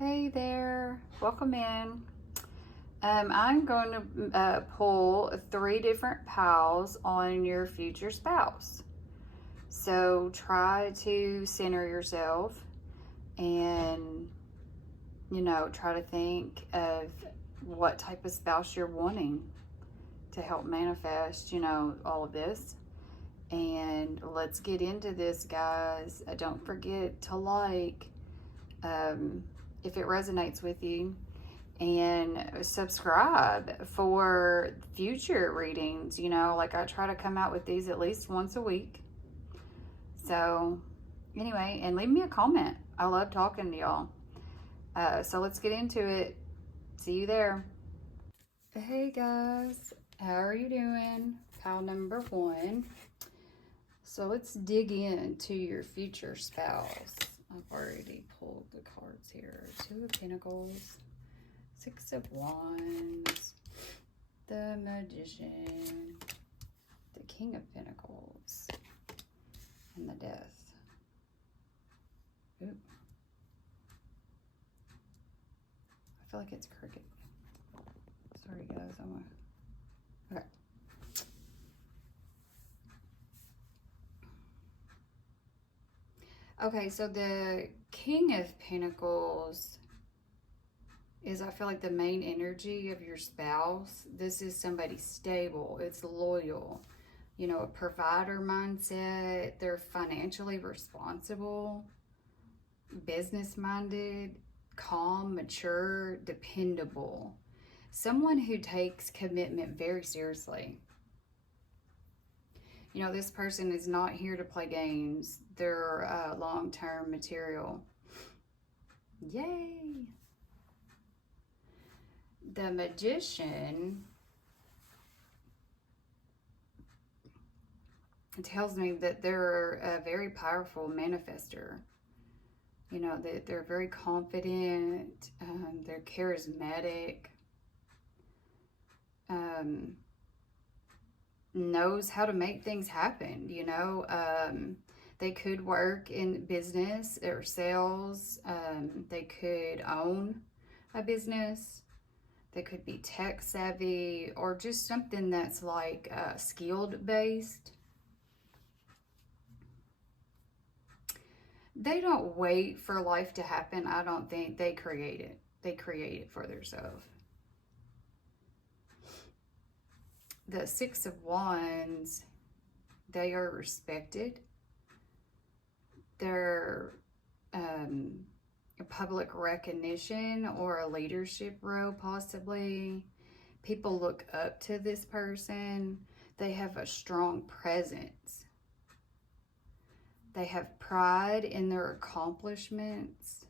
Hey there, welcome in. I'm going to pull 3 different piles on your future spouse. So try to center yourself and, try to think of what type of spouse you're wanting to help manifest, all of this. And let's get into this, guys. Don't forget to if it resonates with you, and subscribe for future readings. Like I try to come out with these at least once a week. So anyway, and leave me a comment. I love talking to y'all. So let's get into it. See you there. Hey guys, how are you doing? Pile number 1. So let's dig into your future spouse. I've already pulled the cards here. 2 of Pentacles, 6 of Wands, the Magician, the King of Pentacles, and the Death. Ooh. I feel like it's crooked. Sorry guys, okay. Okay, so the King of Pentacles is, I feel like, the main energy of your spouse. This is somebody stable. It's loyal. A provider mindset. They're financially responsible, business-minded, calm, mature, dependable. Someone who takes commitment very seriously. This person is not here to play games. They're long-term material. Yay! The Magician tells me that they're a very powerful manifester. They're very confident. They're charismatic. Knows how to make things happen. They could work in business or sales. They could own a business. They could be tech savvy, or just something that's like skilled based. They don't wait for life to happen. I don't think. They create it. They create it for themselves. The 6 of Wands, they are respected. They're a public recognition or a leadership role, possibly. People look up to this person. They have a strong presence. They have pride in their accomplishments.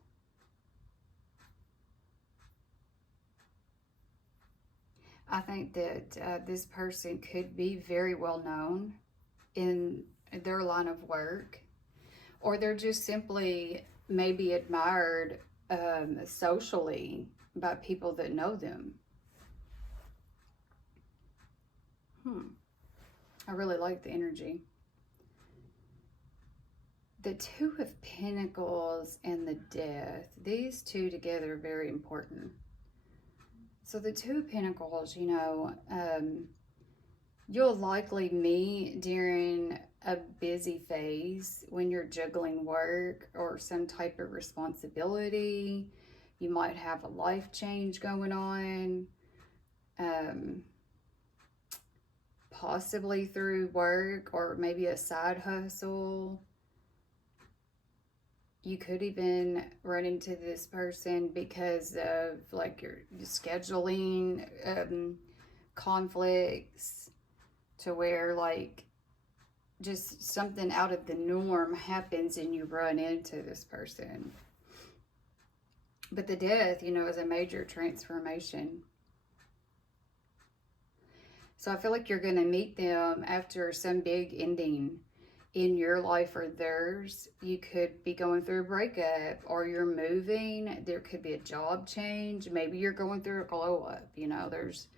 I think that this person could be very well known in their line of work, or they're just simply maybe admired socially by people that know them. I really like the energy. The 2 of Pentacles and the Death, these two together are very important. So the 2 of Pentacles, you'll likely meet during a busy phase when you're juggling work or some type of responsibility. You might have a life change going on, possibly through work or maybe a side hustle. You could even run into this person because of like your scheduling conflicts, to where like just something out of the norm happens and you run into this person. But the Death, is a major transformation. So I feel like you're going to meet them after some big ending in your life or theirs. You could be going through a breakup, or you're moving. There could be a job change. Maybe you're going through a glow up. There's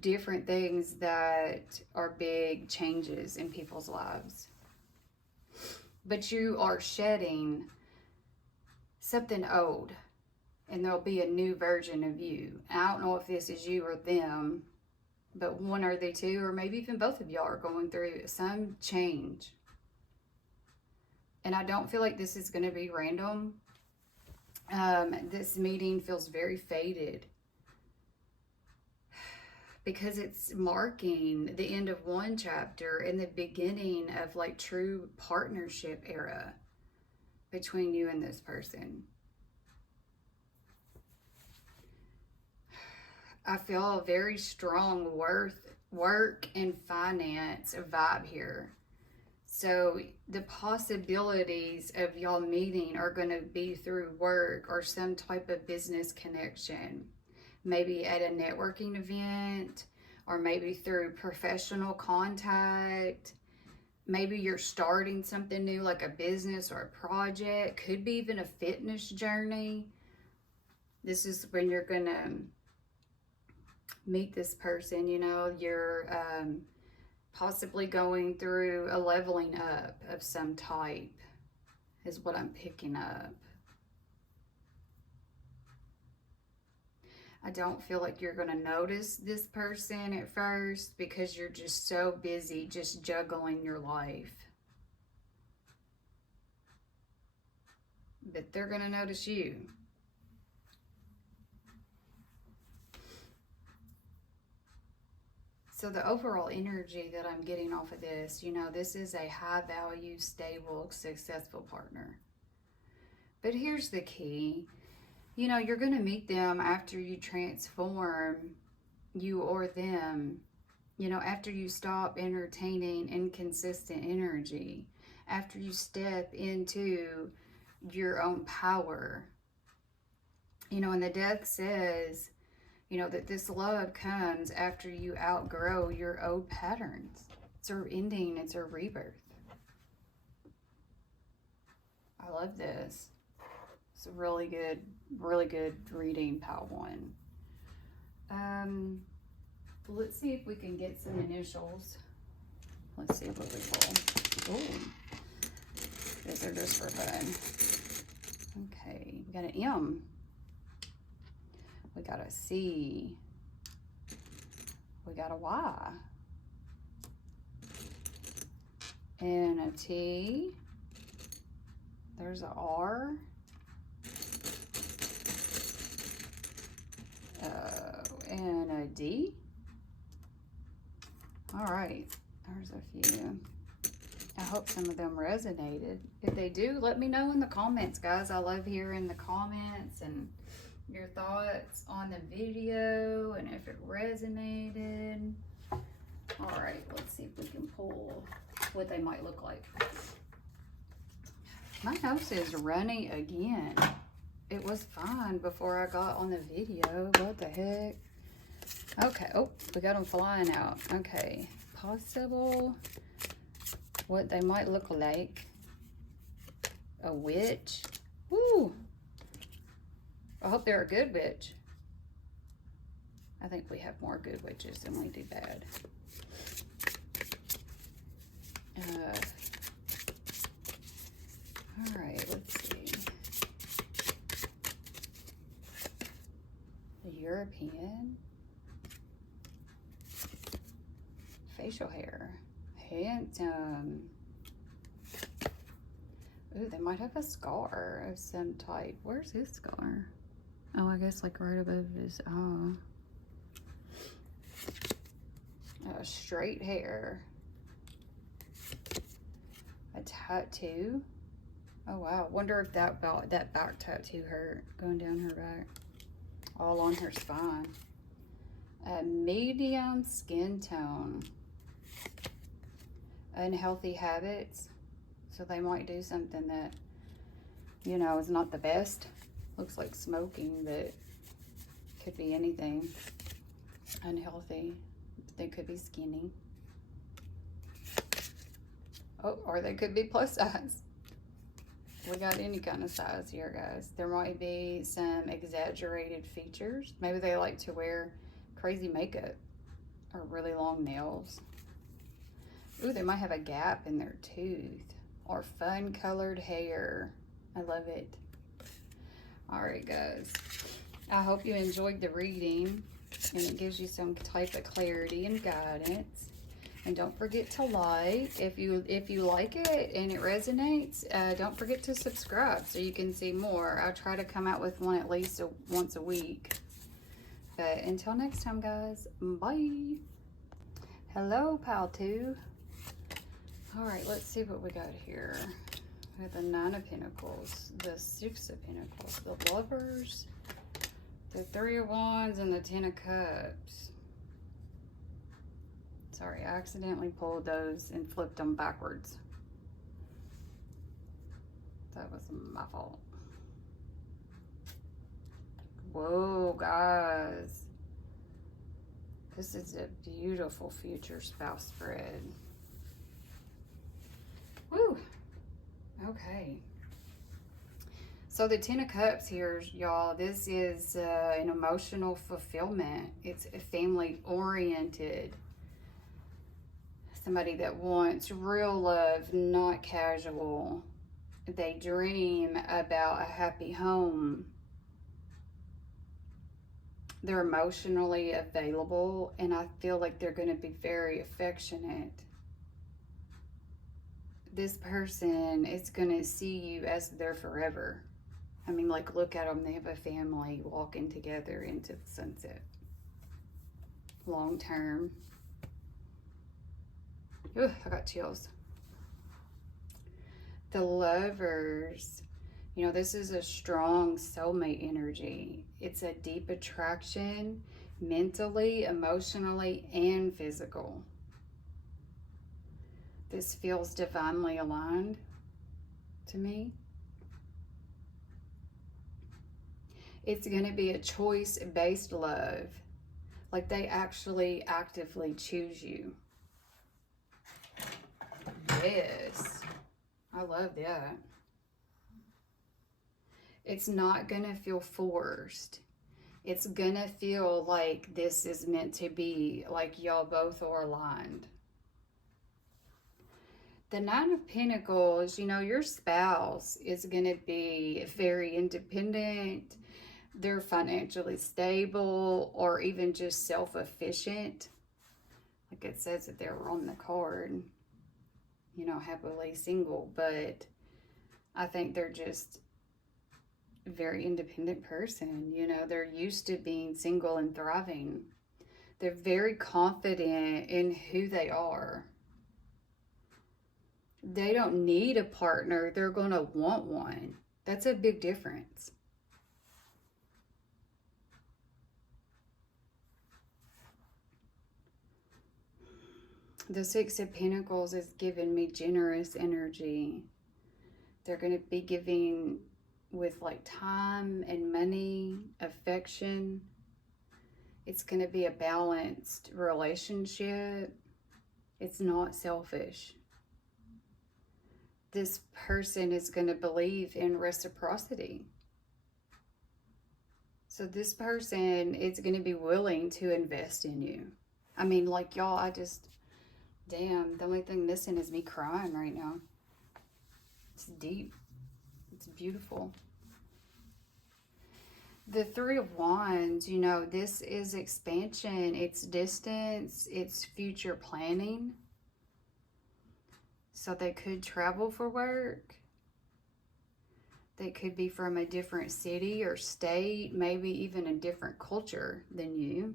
different things that are big changes in people's lives. But you are shedding something old. and there'll be a new version of you. I don't know if this is you or them, but one or the two, or maybe even both of y'all are going through some change. And I don't feel like this is going to be random. This meeting feels very faded, because it's marking the end of one chapter and the beginning of like true partnership era between you and this person. I feel a very strong work and finance vibe here. So the possibilities of y'all meeting are going to be through work or some type of business connection. Maybe at a networking event, or maybe through professional contact. Maybe you're starting something new, like a business or a project. Could be even a fitness journey. This is when you're going to meet this person. You know, you're possibly going through a leveling up of some type, is what I'm picking up. I don't feel like you're going to notice this person at first, because you're just so busy just juggling your life. But they're going to notice you. So the overall energy that I'm getting off of this, you know, this is a high value, stable, successful partner. But here's the key. You know, you're going to meet them after you transform, you or them, you know, after you stop entertaining inconsistent energy, after you step into your own power. You know, and the death says, you know, that this love comes after you outgrow your old patterns. It's a ending, it's a rebirth. I love this. It's a really good reading, Pile 1. Let's see if we can get some initials. Let's see what we pull. Oh, these are just for fun. Okay, we got an M. We got a C. We got a Y. And a T. There's a R. And a D. All right, there's a few. I hope some of them resonated. If they do, let me know in the comments, guys. I love hearing the comments and your thoughts on the video and if it resonated. All right, let's see if we can pull what they might look like. My house is running again. It was fine before I got on the video. What the heck? Okay. Oh, we got them flying out. Okay. Possible. What they might look like. A witch. Woo! I hope they're a good witch. I think we have more good witches than we do bad. All right, let's see. The European. Facial hair. Handsome. Ooh, they might have a scar of some type. Where's his scar? Oh, I guess like right above his straight hair. A tattoo. Oh wow, wonder if that back tattoo hurt, going down her back, all on her spine. A medium skin tone. Unhealthy habits. So they might do something that, you know, is not the best. Looks like smoking, but could be anything. Unhealthy. They could be skinny. Oh, or they could be plus size. We got any kind of size here, guys. There might be some exaggerated features. Maybe they like to wear crazy makeup or really long nails. Ooh, they might have a gap in their tooth or fun colored hair. I love it. All right, guys. I hope you enjoyed the reading and it gives you some type of clarity and guidance. And don't forget to like. If you like it and it resonates, don't forget to subscribe so you can see more. I try to come out with one at least once a week. But until next time, guys, bye. Hello, pal 2. All right, let's see what we got here. We have the 9 of Pentacles, the 6 of Pentacles, the Lovers, the 3 of Wands, and the 10 of Cups. Sorry, I accidentally pulled those and flipped them backwards. That was my fault. Whoa, guys. This is a beautiful future spouse spread. Woo. Okay. So the 10 of Cups here, y'all, this is an emotional fulfillment. It's a family-oriented. Somebody that wants real love, not casual. They dream about a happy home. They're emotionally available, and I feel like they're going to be very affectionate. This person is going to see you as their forever. I mean, like, look at them. They have a family walking together into the sunset. Long term. Ugh, I got chills. The Lovers. You know, this is a strong soulmate energy. It's a deep attraction, mentally, emotionally, and physical. This feels divinely aligned to me. It's going to be a choice-based love. Like they actually actively choose you. Yes. I love that. It's not going to feel forced. It's going to feel like this is meant to be, like y'all both are aligned. The 9 of Pentacles, you know, your spouse is going to be very independent. They're financially stable or even just self-efficient. Like it says that they're on the card, you know, happily single. But I think they're just a very independent person. You know, they're used to being single and thriving. They're very confident in who they are. They don't need a partner. They're going to want one. That's a big difference. The 6 of Pentacles is giving me generous energy. They're going to be giving with like time and money, affection. It's going to be a balanced relationship. It's not selfish. This person is going to believe in reciprocity. So this person is going to be willing to invest in you. I mean, like y'all, damn, the only thing missing is me crying right now. It's deep. It's beautiful. The 3 of Wands, you know, this is expansion. It's distance. It's future planning. So they could travel for work. They could be from a different city or state, maybe even a different culture than you.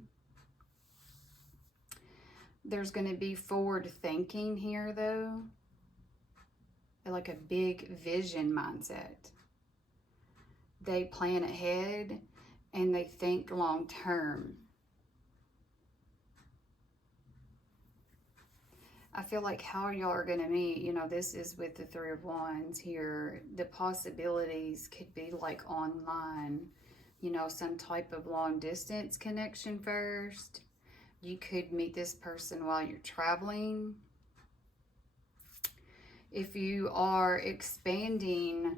There's going to be forward thinking here, though. Like a big vision mindset. They plan ahead and they think long term. I feel like how y'all are going to meet, you know, this is with the 3 of Wands here. The possibilities could be like online, you know, some type of long distance connection first. You could meet this person while you're traveling. If you are expanding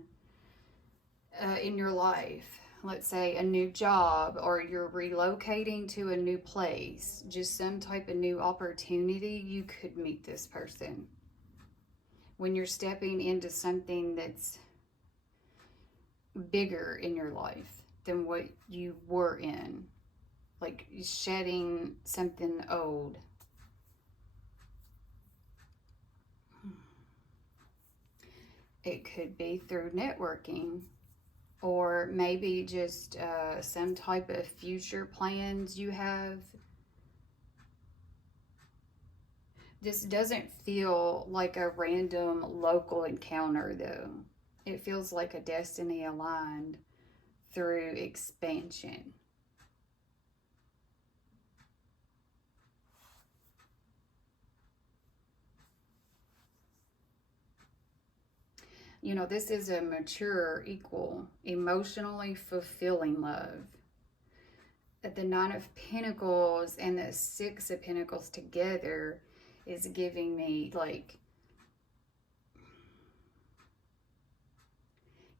in your life, let's say a new job, or you're relocating to a new place, just some type of new opportunity, you could meet this person. When you're stepping into something that's bigger in your life. than what you were in. Like shedding something old. It could be through networking, or maybe just some type of future plans you have. This doesn't feel like a random local encounter, though. It feels like a destiny aligned through expansion. You know, this is a mature, equal, emotionally fulfilling love. The Nine of Pentacles and the Six of Pentacles together is giving me, like,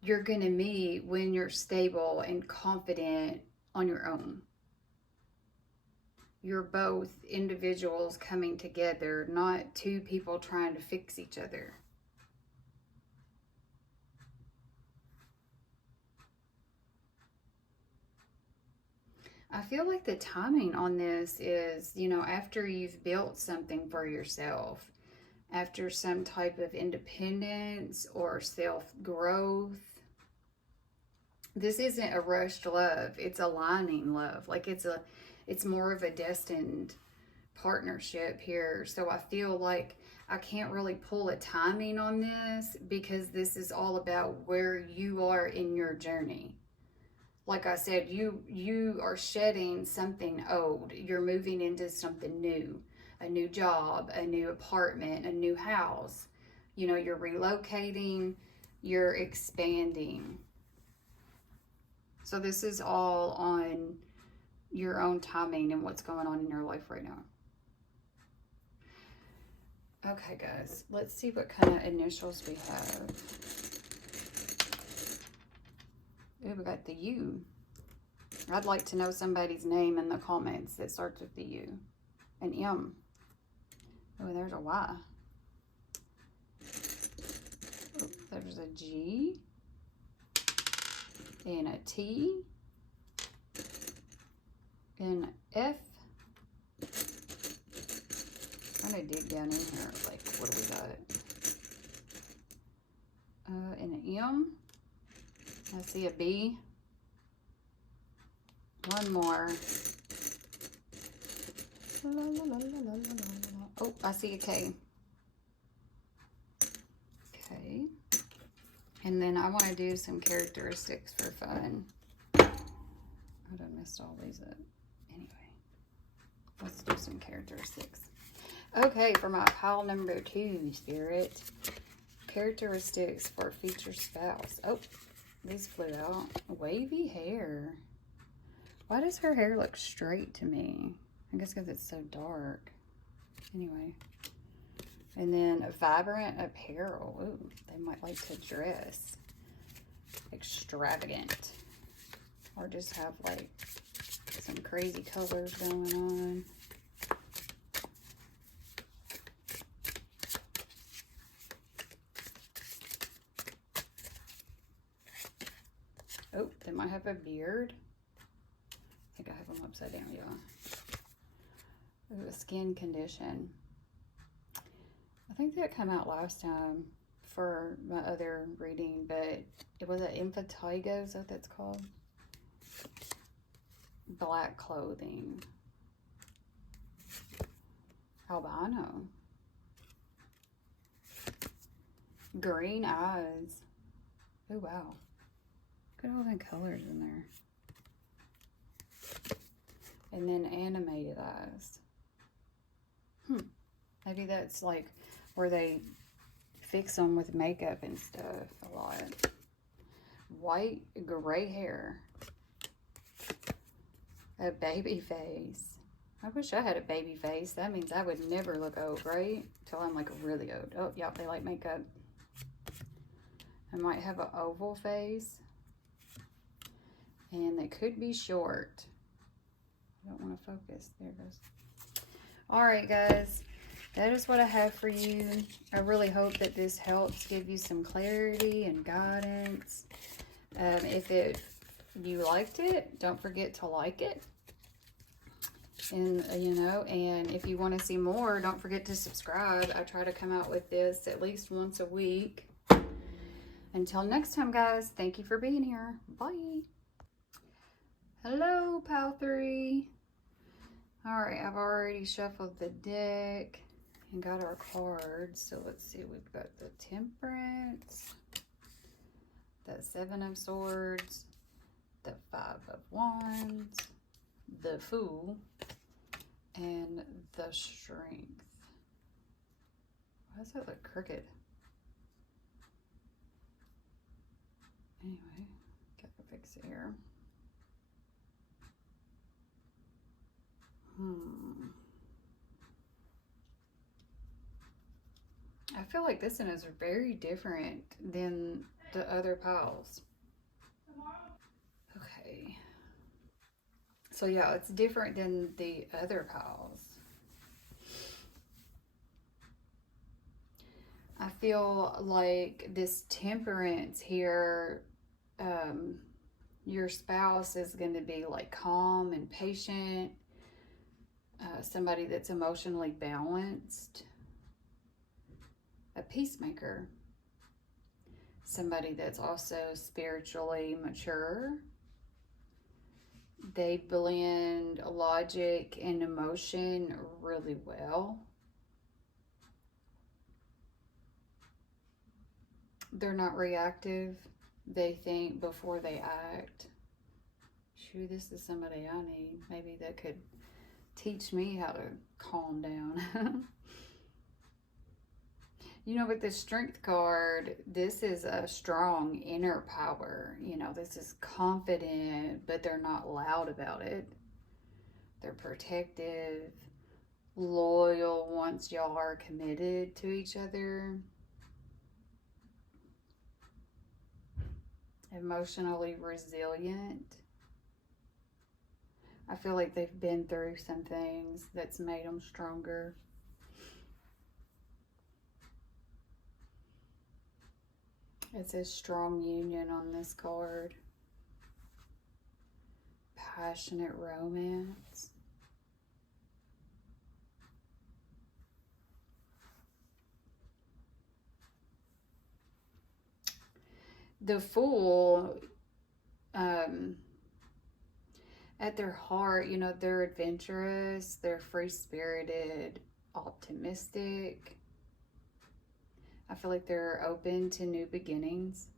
you're going to meet when you're stable and confident on your own. You're both individuals coming together, not two people trying to fix each other. I feel like the timing on this is, you know, after you've built something for yourself, after some type of independence or self-growth. This isn't a rushed love. It's aligning love. Like it's more of a destined partnership here. So I feel like I can't really pull a timing on this because this is all about where you are in your journey. Like I said, you are shedding something old. You're moving into something new. A new job, a new apartment, a new house. You know, you're relocating, you're expanding. So this is all on your own timing and what's going on in your life right now. Okay, guys, let's see what kind of initials we have. Ooh, we got the U. I'd like to know somebody's name in the comments that starts with the U. An M. Oh, there's a Y. Oh, there's a G. And a T. And F. I'm going to dig down in here. Like, what do we got? And an M. I see a B. One more. Oh, I see a K. Okay. And then I want to do some characteristics for fun. I done messed all these up. Anyway, let's do some characteristics. Okay, for my pile number 2, Spirit. Characteristics for future spouse. Oh, these flew out. Wavy hair. Why does her hair look straight to me? I guess because it's so dark. Anyway. And then vibrant apparel. Ooh, they might like to dress extravagant. Or just have like some crazy colors going on. Oh, they might have a beard. I think I have them upside down, y'all. Ooh, a skin condition. I think that came out last time for my other reading, but it was an impetigo, is that what that's called? Black clothing. Albino. Green eyes. Oh, wow. Look at all the colors in there. And then animated eyes. Maybe that's like where they fix them with makeup and stuff a lot. White, gray hair. A baby face. I wish I had a baby face. That means I would never look old, right? Till I'm like really old. Oh, yeah, they like makeup. I might have an oval face. And they could be short. I don't want to focus. There it goes. All right, guys. That is what I have for you. I really hope that this helps give you some clarity and guidance. If it you liked it, don't forget to like it. And, you know, and if you want to see more, don't forget to subscribe. I try to come out with this at least once a week. Until next time, guys, thank you for being here. Bye. Hello, Pal 3. All right, I've already shuffled the deck and got our cards. So let's see, we've got the Temperance, the 7 of Swords, the 5 of Wands, the Fool, and the Strength. Why does that look crooked? Anyway, gotta fix it here. I feel like this one is very different than the other piles. Okay. So yeah, it's different than the other piles. I feel like this Temperance here, your spouse is going to be like calm and patient, somebody that's emotionally balanced, a peacemaker, somebody that's also spiritually mature. They blend logic and emotion really well. They're not reactive. They think before they act. Shoot, this is somebody I need. Maybe that could teach me how to calm down. You know, with the Strength card, this is a strong inner power. You know, this is confident, but they're not loud about it. They're protective, loyal once y'all are committed to each other. Emotionally resilient. I feel like they've been through some things that's made them stronger. It says strong union on this card. Passionate romance. The Fool, at their heart, you know, they're adventurous, they're free-spirited, optimistic. I feel like they're open to new beginnings.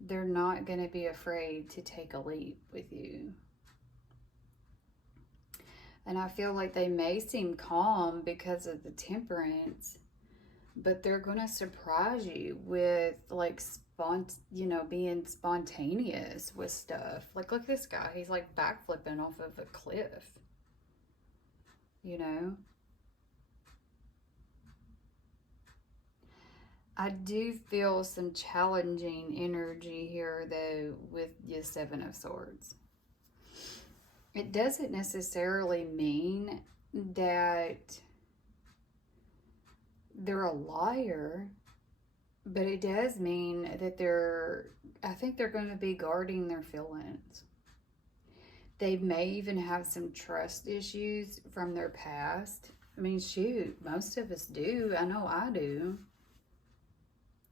They're not going to be afraid to take a leap with you. And I feel like they may seem calm because of the Temperance, but they're going to surprise you with like being spontaneous with stuff. Like, look at this guy. He's like backflipping off of a cliff. You know? I do feel some challenging energy here, though, with the 7 of Swords. It doesn't necessarily mean that they're a liar, but it does mean that I think they're going to be guarding their feelings. They may even have some trust issues from their past. I mean, shoot, most of us do. I know I do.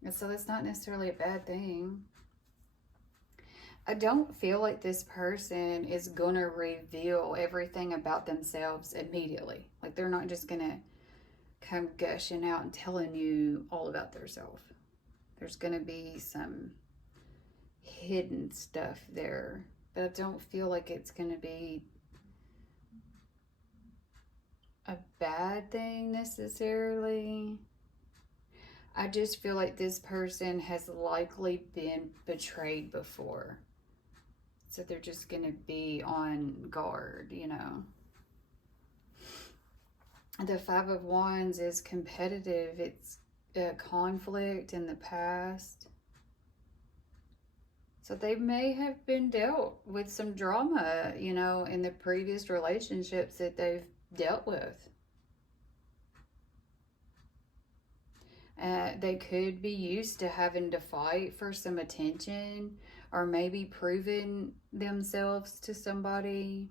And so that's not necessarily a bad thing. I don't feel like this person is going to reveal everything about themselves immediately. Like, they're not just going to come gushing out and telling you all about themselves. There's going to be some hidden stuff there. But I don't feel like it's going to be a bad thing necessarily. I just feel like this person has likely been betrayed before. So they're just going to be on guard, you know. The 5 of Wands is competitive. It's a conflict in the past. So they may have been dealt with some drama, you know, in the previous relationships that they've dealt with. They could be used to having to fight for some attention, or maybe proving themselves to somebody.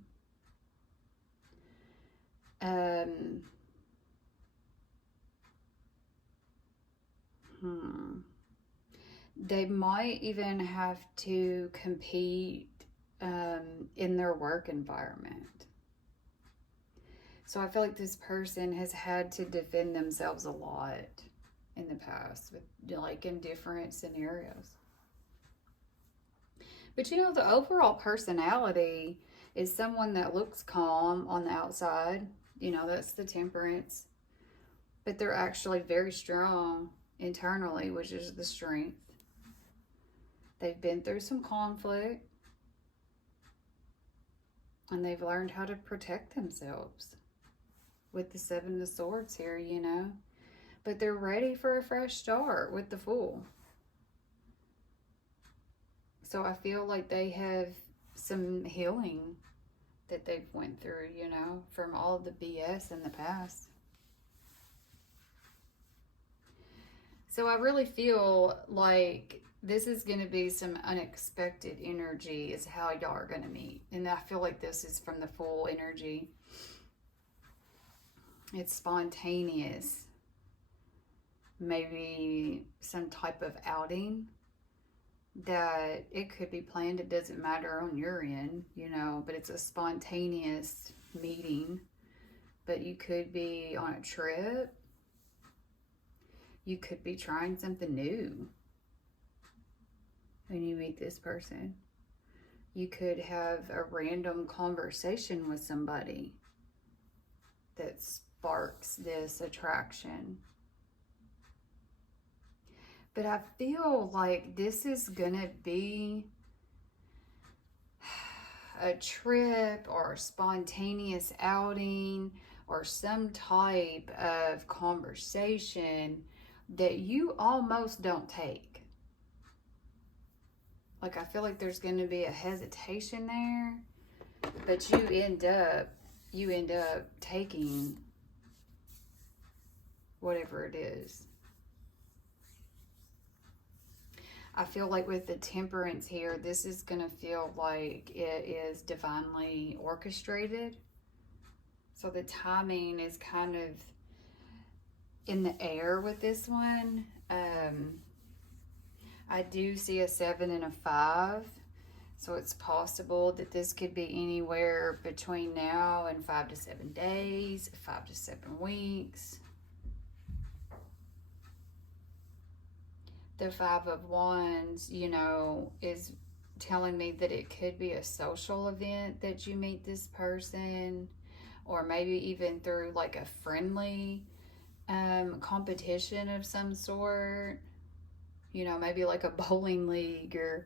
They might even have to compete in their work environment. So I feel like this person has had to defend themselves a lot in the past, with like in different scenarios. But you know, the overall personality is someone that looks calm on the outside. You know, that's the Temperance. But they're actually very strong internally, which is the Strength. They've been through some conflict, and they've learned how to protect themselves with the Seven of Swords here, you know. But they're ready for a fresh start with the Fool. So I feel like they have some healing that they've went through, you know, from all the BS in the past. So I really feel like this is going to be some unexpected energy is how y'all are going to meet. And I feel like this is from the Fool energy. It's spontaneous. Maybe some type of outing that it could be planned. It doesn't matter on your end, you know, but it's a spontaneous meeting. But you could be on a trip. You could be trying something new when you meet this person. You could have a random conversation with somebody that sparks this attraction. But I feel like this is gonna be a trip or a spontaneous outing or some type of conversation that you almost don't take. Like, I feel like there's going to be a hesitation there, but you end up taking whatever it is. I feel like with the Temperance here, this is going to feel like it is divinely orchestrated. So the timing is kind of in the air with this one. I do see a 7 and a 5. So it's possible that this could be anywhere between now and 5 to 7 days, 5 to 7 weeks. The 5 of Wands, you know, is telling me that it could be a social event that you meet this person, or maybe even through like a friendly competition of some sort. You know, maybe like a bowling league, or,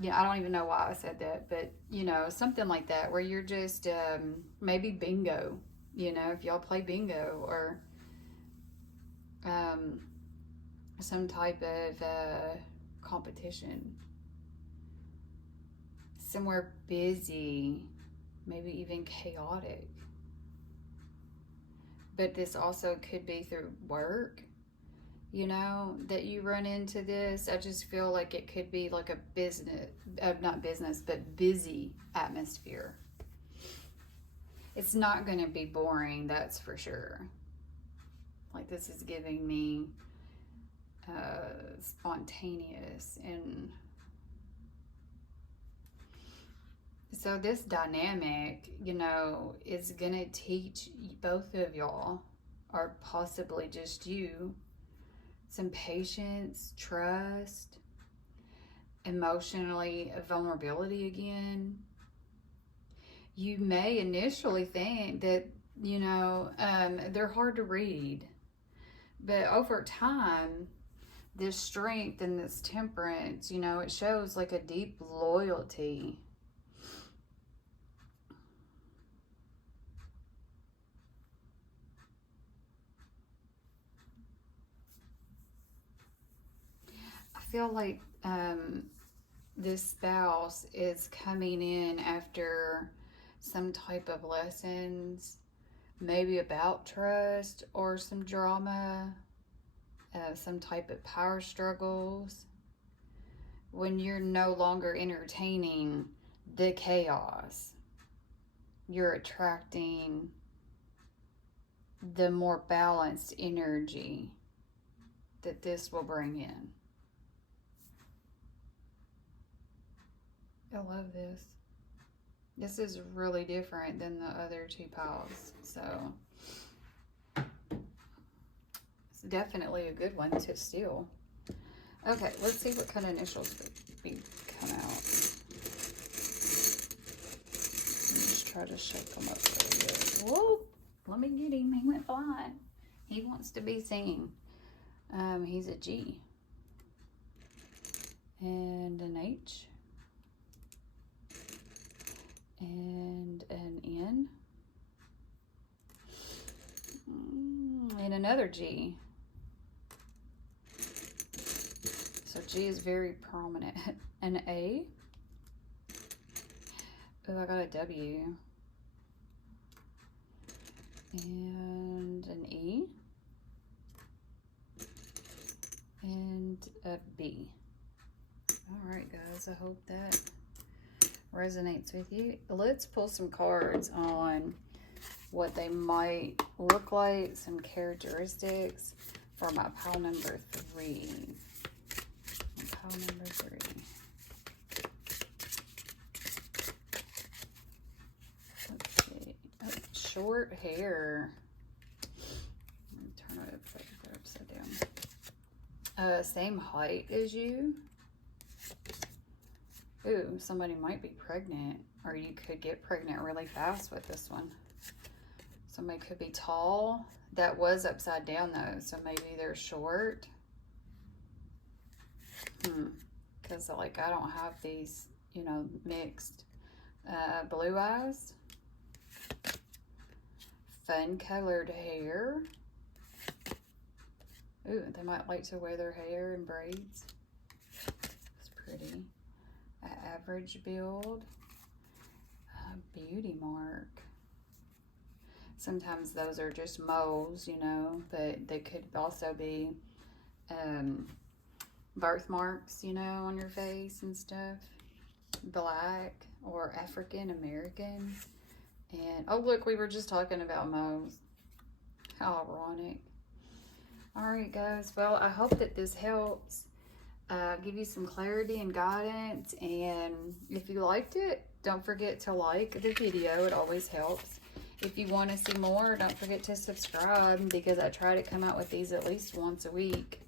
you know, I don't even know why I said that, but, you know, something like that where you're just, maybe bingo, you know, if y'all play bingo, or some type of competition. Somewhere busy, maybe even chaotic. But this also could be through work, you know, that you run into this. I just feel like it could be like a business, not business, but busy atmosphere. It's not going to be boring, that's for sure. Like, this is giving me spontaneous. And so this dynamic, you know, is going to teach both of y'all, or possibly just you, some patience, trust, emotionally vulnerability again. You may initially think that, you know, they're hard to read, but over time, this Strength and this Temperance, you know, it shows like a deep loyalty. I feel like this spouse is coming in after some type of lessons, maybe about trust or some drama, some type of power struggles. when you're no longer entertaining the chaos, you're attracting the more balanced energy that this will bring in. I love this. This is really different than the other two piles. So it's definitely a good one to steal. Okay, let's see what kind of initials come out. Just try to shake them up a little bit. Whoa, let me get him. He went flying. He wants to be seen. He's a G. And an H. And an N. And another G. So G is very prominent. An A. Oh, I got a W. And an E. And a B. All right, guys. I hope that resonates with you. Let's pull some cards on what they might look like, some characteristics for my pile number 3. Pile number 3. Let's see. Oh, short hair. Let me turn it upside down. Same height as you. Ooh, somebody might be pregnant, or you could get pregnant really fast with this one. Somebody could be tall. That was upside down though, so maybe they're short. Because like I don't have these, you know, mixed. Blue eyes. Fun colored hair. Ooh, they might like to wear their hair in braids. It's pretty. Average build. Beauty mark. Sometimes those are just moles, you know, but they could also be birthmarks, you know, on your face and stuff. Black or African American. And oh look, we were just talking about moles. How ironic. All right, guys. Well, I hope that this helps give you some clarity and guidance. And if you liked it, don't forget to like the video. It always helps. If you want to see more, don't forget to subscribe, because I try to come out with these at least once a week.